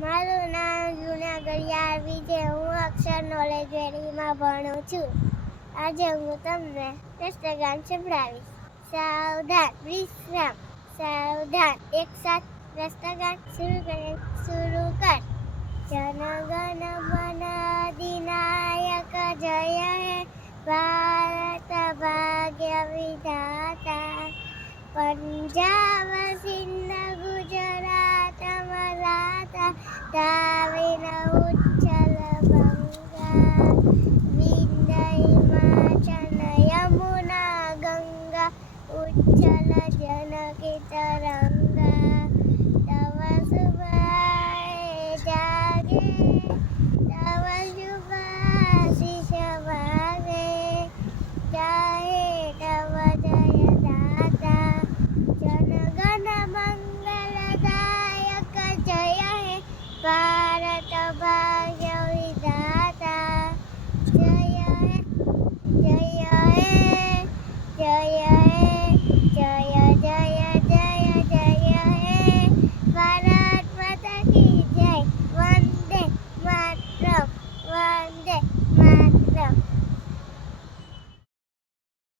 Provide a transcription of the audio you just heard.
મારું નામ જુનાગઢ યારવી છે. હું અક્ષર નોલેજ વેરીમાં ભણું છું. આજે હું તમને રાષ્ટ્રગાન સંભળાવીશ. સાવધાન વિશ્રામ, સાવધાન એક સાથ રાષ્ટ્રગાન શરૂ કર. જનગણ મન અધિનાયક જય હે ભારત ભાગ્ય વિધાતા. પંજાબ સિંધ ગુજરાત મરાઠા દ્રાવિડ